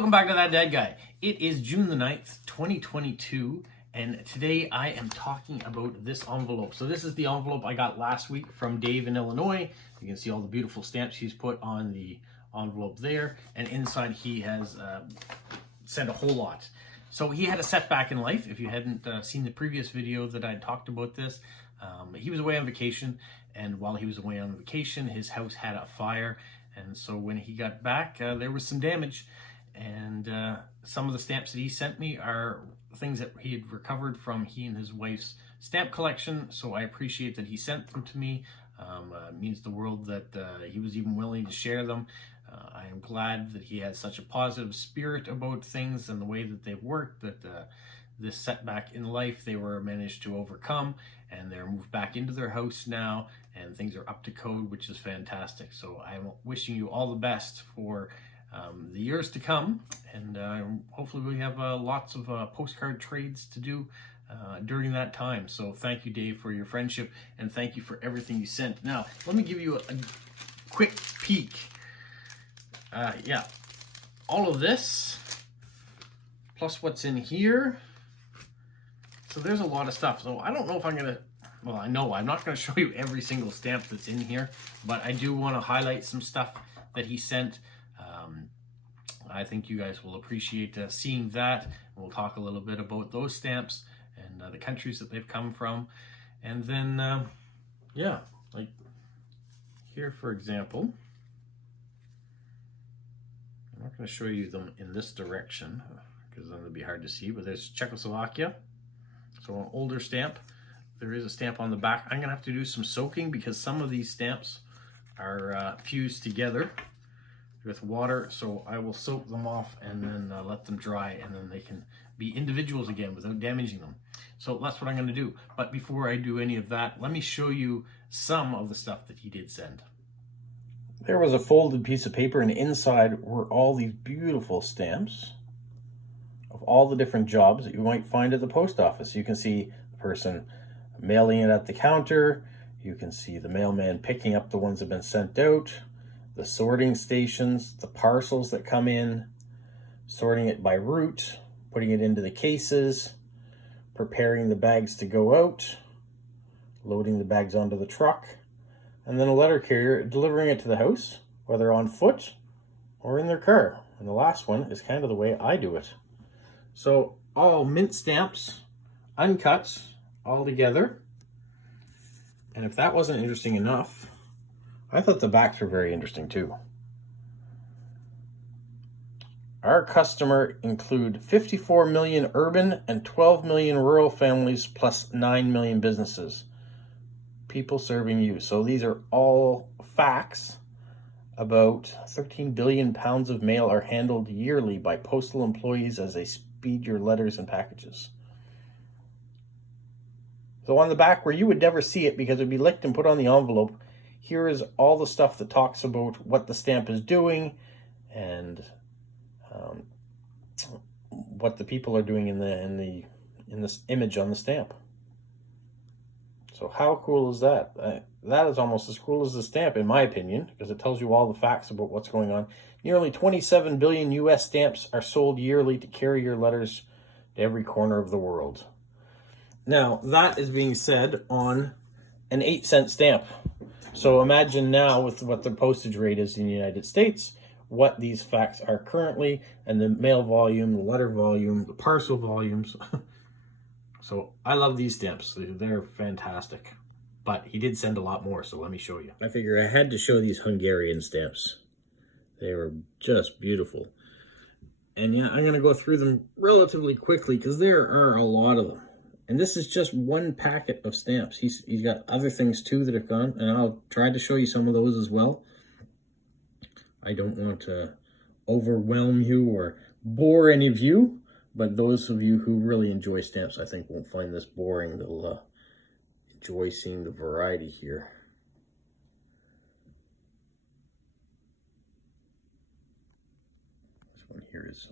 Welcome back to That Dead Guy. It is June the 9th, 2022, and today I am talking about this envelope. So this is the envelope I got last week from Dave in Illinois. You can see all the beautiful stamps he's put on the envelope there, and inside he has sent a whole lot. So he had a setback in life. If you hadn't seen the previous video that I talked about this, he was away on vacation, and while he was away on vacation, his house had a fire, and so when he got back, there was some damage. And some of the stamps that he sent me are things that he had recovered from he and his wife's stamp collection. So I appreciate that he sent them to me. It means the world that he was even willing to share them. I am glad that he has such a positive spirit about things and the way that they've worked, that this setback in life they were managed to overcome, and they're moved back into their house now, and things are up to code, which is fantastic. So I'm wishing you all the best for the years to come, and hopefully we have lots of postcard trades to do during that time. So thank you, Dave, for your friendship, and thank you for everything you sent. Now let me give you a quick peek. Yeah, all of this plus what's in here. So there's a lot of stuff. So I don't know if I'm gonna, well, I know I'm not gonna show you every single stamp that's in here, but I do want to highlight some stuff that he sent. I think you guys will appreciate seeing that. We'll talk a little bit about those stamps and the countries that they've come from. And then, yeah, like here, for example, I'm not going to show you them in this direction because then it'll be hard to see, but there's Czechoslovakia. So an older stamp. There is a stamp on the back. I'm going to have to do some soaking because some of these stamps are fused together with water, so I will soak them off and then let them dry, and then they can be individuals again without damaging them. So that's what I'm going to do. But before I do any of that, let me show you some of the stuff that he did send. There was a folded piece of paper, and inside were all these beautiful stamps of all the different jobs that you might find at the post office. You can see the person mailing it at the counter. You can see the mailman picking up the ones that have been sent out, the sorting stations, the parcels that come in, sorting it by route, putting it into the cases, preparing the bags to go out, loading the bags onto the truck, and then a letter carrier delivering it to the house, whether on foot or in their car. And the last one is kind of the way I do it. So all mint stamps, uncut, all together. And if that wasn't interesting enough, I thought the backs were very interesting too. Our customer include 54 million urban and 12 million rural families plus 9 million businesses. People serving you. So these are all facts. About 13 billion pounds of mail are handled yearly by postal employees as they speed your letters and packages. So on the back, where you would never see it because it would be licked and put on the envelope, here is all the stuff that talks about what the stamp is doing and what the people are doing in this image on the stamp. So how cool is that? That is almost as cool as the stamp, in my opinion, because it tells you all the facts about what's going on. Nearly 27 billion US stamps are sold yearly to carry your letters to every corner of the world. Now, that is being said on an 8-cent stamp. So imagine now with what the postage rate is in the United States, what these facts are currently, and the mail volume, the letter volume, the parcel volumes. So I love these stamps. They're fantastic. But he did send a lot more, so let me show you. I figure I had to show these Hungarian stamps. They were just beautiful. And yeah, I'm going to go through them relatively quickly because there are a lot of them. And this is just one packet of stamps. He's got other things too that have gone, and I'll try to show you some of those as well. I don't want to overwhelm you or bore any of you, but those of you who really enjoy stamps, I think, won't find this boring. They'll enjoy seeing the variety here. This one here is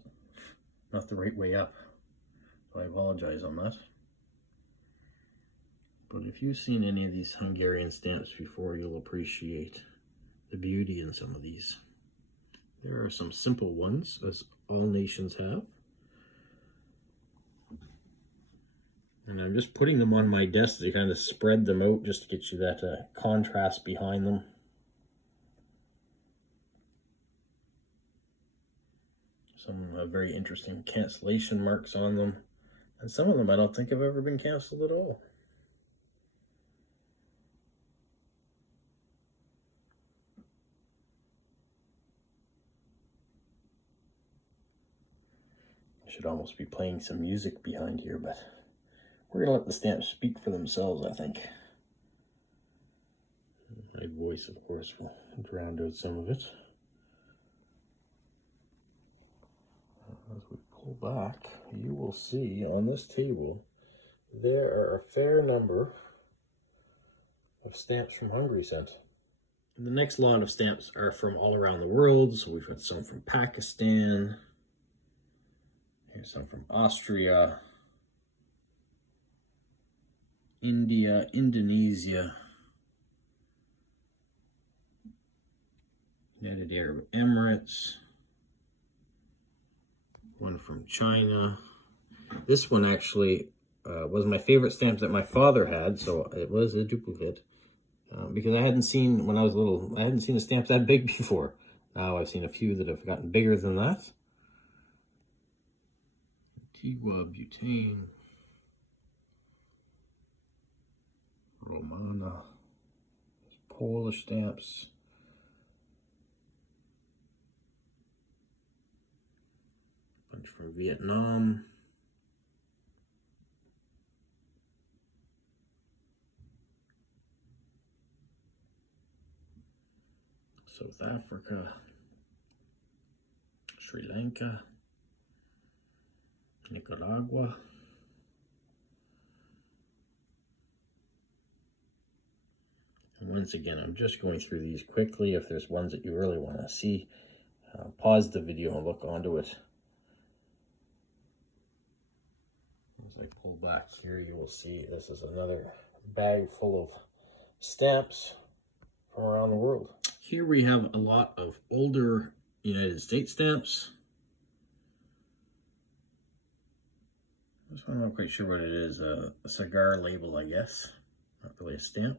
not the right way up, so I apologize on that. But if you've seen any of these Hungarian stamps before, you'll appreciate the beauty in some of these. There are some simple ones, as all nations have. And I'm just putting them on my desk to kind of spread them out just to get you that contrast behind them. Some very interesting cancellation marks on them. And some of them I don't think have ever been canceled at all. I should almost be playing some music behind here, but we're going to let the stamps speak for themselves, I think. My voice, of course, will drown out some of it. As we pull back, you will see on this table there are a fair number of stamps from Hungary sent. And the next lot of stamps are from all around the world. So we've got some from Pakistan. Here's some from Austria, India, Indonesia, United Arab Emirates, one from China. This one actually was my favorite stamp that my father had, so it was a duplicate. Because I hadn't seen, when I was little, I hadn't seen a stamp that big before. Now I've seen a few that have gotten bigger than that. Antigua, Butane, Romana, Polish stamps, a bunch from Vietnam, South Africa, Sri Lanka, Nicaragua, and once again, I'm just going through these quickly. If there's ones that you really want to see, pause the video and look onto it. As I pull back here, you will see this is another bag full of stamps from around the world. Here we have a lot of older United States stamps. This one I'm not quite sure what it is, a cigar label, I guess. Not really a stamp.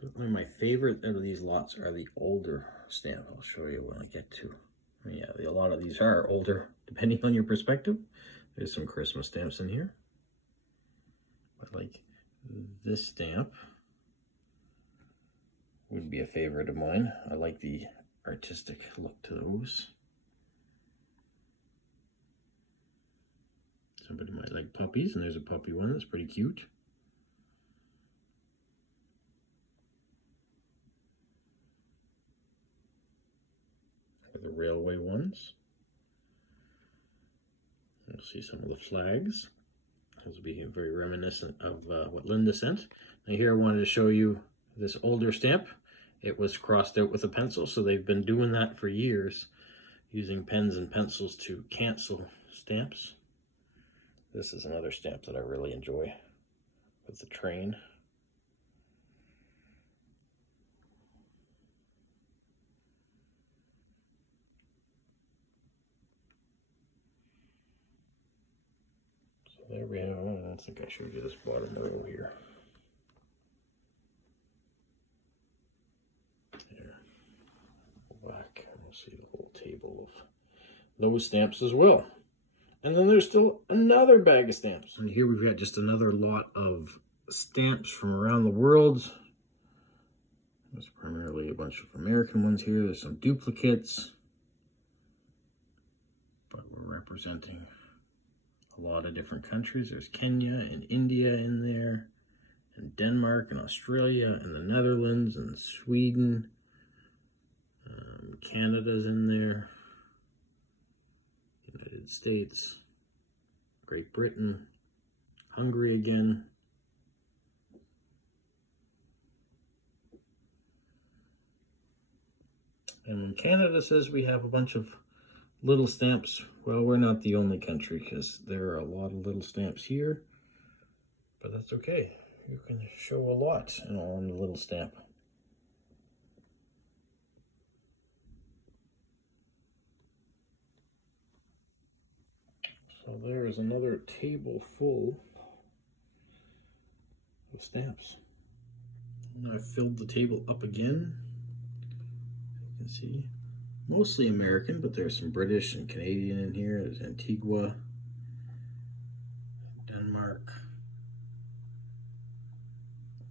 Certainly my favorite out of these lots are the older stamp. I'll show you when I get to. I mean, yeah, a lot of these are older, depending on your perspective. There's some Christmas stamps in here. I like this stamp. Would be a favorite of mine. I like the artistic look to those. Somebody might like puppies, and there's a puppy one that's pretty cute. For the railway ones. You'll see some of the flags. This will be very reminiscent of what Linda sent. Now here I wanted to show you this older stamp. It was crossed out with a pencil, so they've been doing that for years, using pens and pencils to cancel stamps. This is another stamp that I really enjoy, with the train. So there we have, I think I showed you this bottom row here. Back and we'll see the whole table of those stamps as well. And then there's still another bag of stamps. And here we've got just another lot of stamps from around the world. There's primarily a bunch of American ones here. There's some duplicates, but we're representing a lot of different countries. There's Kenya and India in there, and Denmark and Australia and the Netherlands and Sweden. Canada's in there, United States, Great Britain, Hungary again. And Canada says we have a bunch of little stamps. Well, we're not the only country, because there are a lot of little stamps here, but that's okay. you can show a lot on the little stamp. So there is another table full of stamps. And I've filled the table up again. You can see, mostly American, but there's some British and Canadian in here. There's Antigua, Denmark,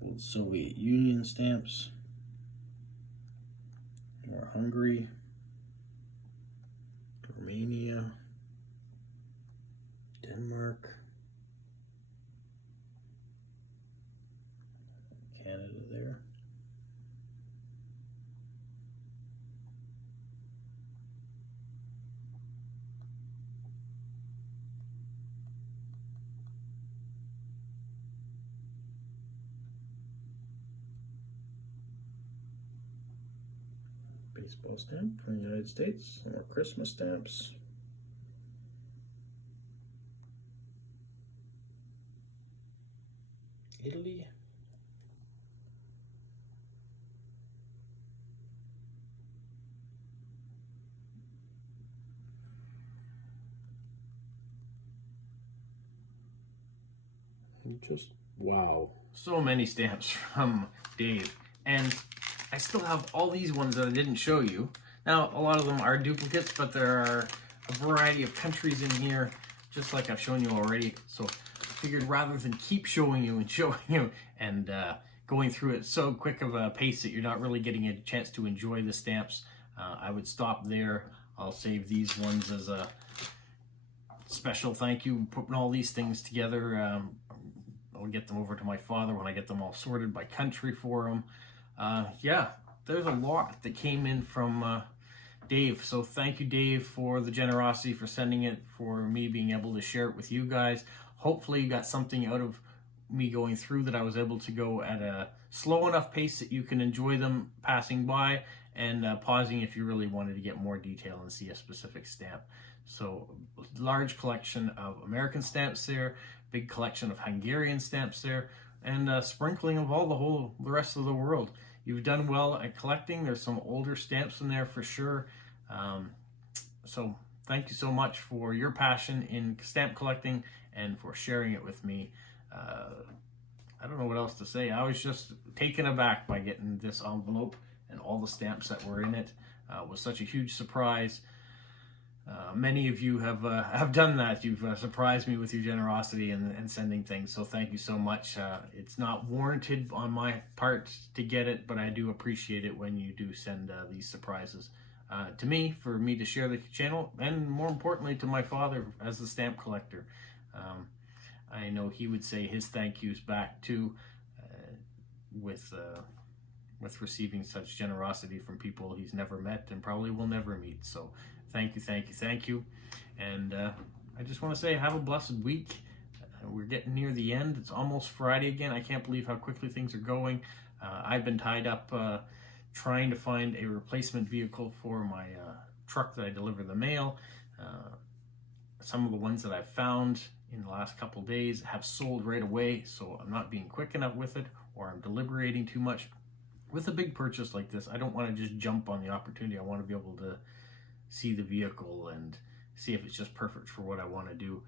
old Soviet Union stamps, or Hungary, Romania, Denmark, Canada there. Baseball stamp from the United States, more Christmas stamps. Italy. Just wow. So many stamps from Dave. And I still have all these ones that I didn't show you. Now, a lot of them are duplicates, but there are a variety of countries in here, just like I've shown you already. So I figured rather than keep showing you and going through it so quick of a pace that you're not really getting a chance to enjoy the stamps, I would stop there. I'll save these ones as a special thank you, putting all these things together. I'll get them over to my father when I get them all sorted by country for him. Yeah, there's a lot that came in from Dave. So thank you, Dave, for the generosity, for sending it, for me being able to share it with you guys. Hopefully you got something out of me going through, that I was able to go at a slow enough pace that you can enjoy them passing by, and pausing if you really wanted to get more detail and see a specific stamp. So large collection of American stamps there, big collection of Hungarian stamps there, and sprinkling of all the rest of the world. You've done well at collecting. There's some older stamps in there for sure. So thank you so much for your passion in stamp collecting and for sharing it with me. I don't know what else to say. I was just taken aback by getting this envelope and all the stamps that were in it. It was such a huge surprise. Many of you have done that. You've surprised me with your generosity and sending things, so thank you so much. It's not warranted on my part to get it, but I do appreciate it when you do send these surprises to me, for me to share the channel, and more importantly to my father as the stamp collector. I know he would say his thank yous back too, with receiving such generosity from people he's never met and probably will never meet. So thank you, thank you, thank you. And I just want to say have a blessed week. We're getting near the end. It's almost Friday again. I can't believe how quickly things are going. I've been tied up trying to find a replacement vehicle for my truck that I deliver the mail. Some of the ones that I've found in the last couple of days have sold right away, so I'm not being quick enough with it, or I'm deliberating too much. With a big purchase like this, I don't want to just jump on the opportunity. I want to be able to see the vehicle and see if it's just perfect for what I want to do.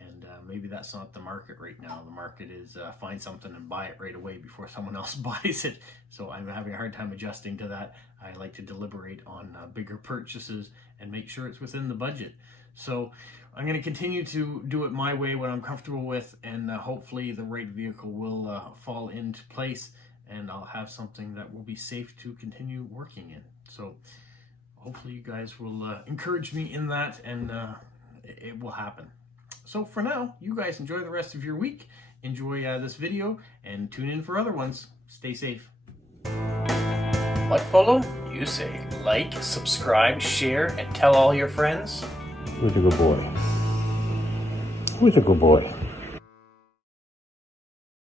And maybe that's not the market right now. The market is find something and buy it right away before someone else buys it. So I'm having a hard time adjusting to that. I like to deliberate on bigger purchases and make sure it's within the budget. So I'm going to continue to do it my way, what I'm comfortable with, and hopefully the right vehicle will fall into place, and I'll have something that will be safe to continue working in. So hopefully you guys will encourage me in that, and it will happen. So for now, you guys enjoy the rest of your week. Enjoy this video, and tune in for other ones. Stay safe. Like Polo? You say like, subscribe, share, and tell all your friends. Who's a good boy? Who's a good boy?